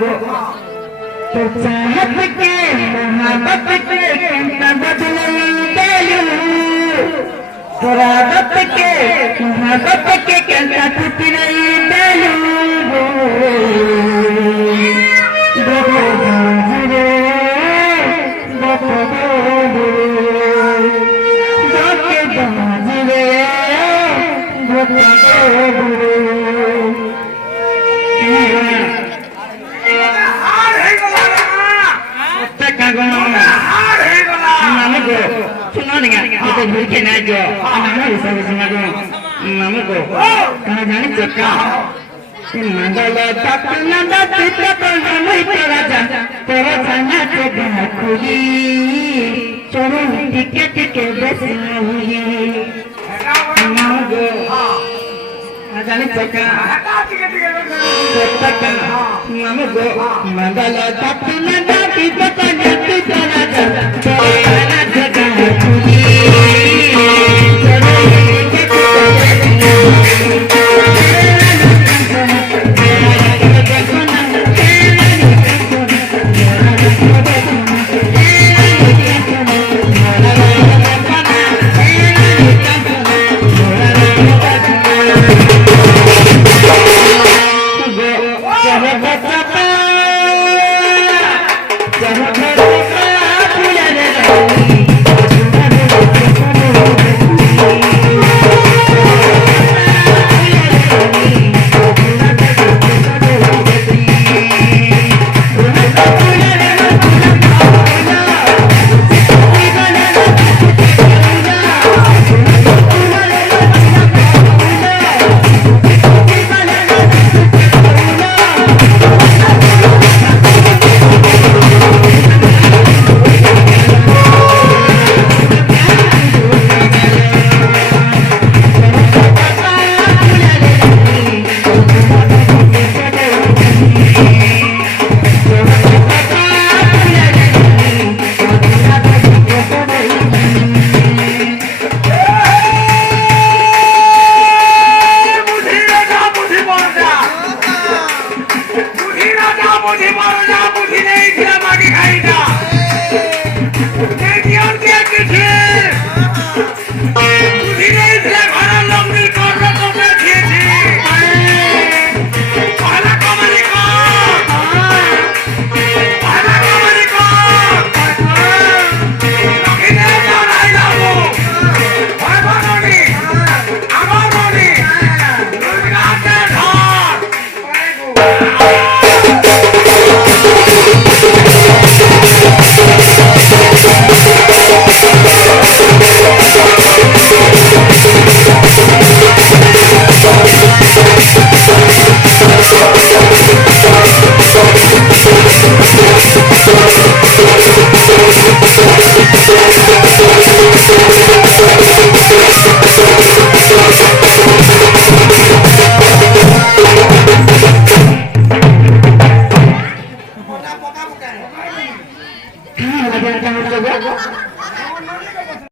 गो तो चाहत के मोहब्बत के कंता बदल देलू तोरादत के मोहब्बत के कंता टूट देलू भूखे ना जो नमको कहा जानी चक्का मंगल तक नंदा चित्त नहीं तेरा जा तेरा जाना के खुली चोरों टिकट के बस हुई नमको जानी चक्का नमको मंगल तक नंदा चित्त नहीं तेरा जा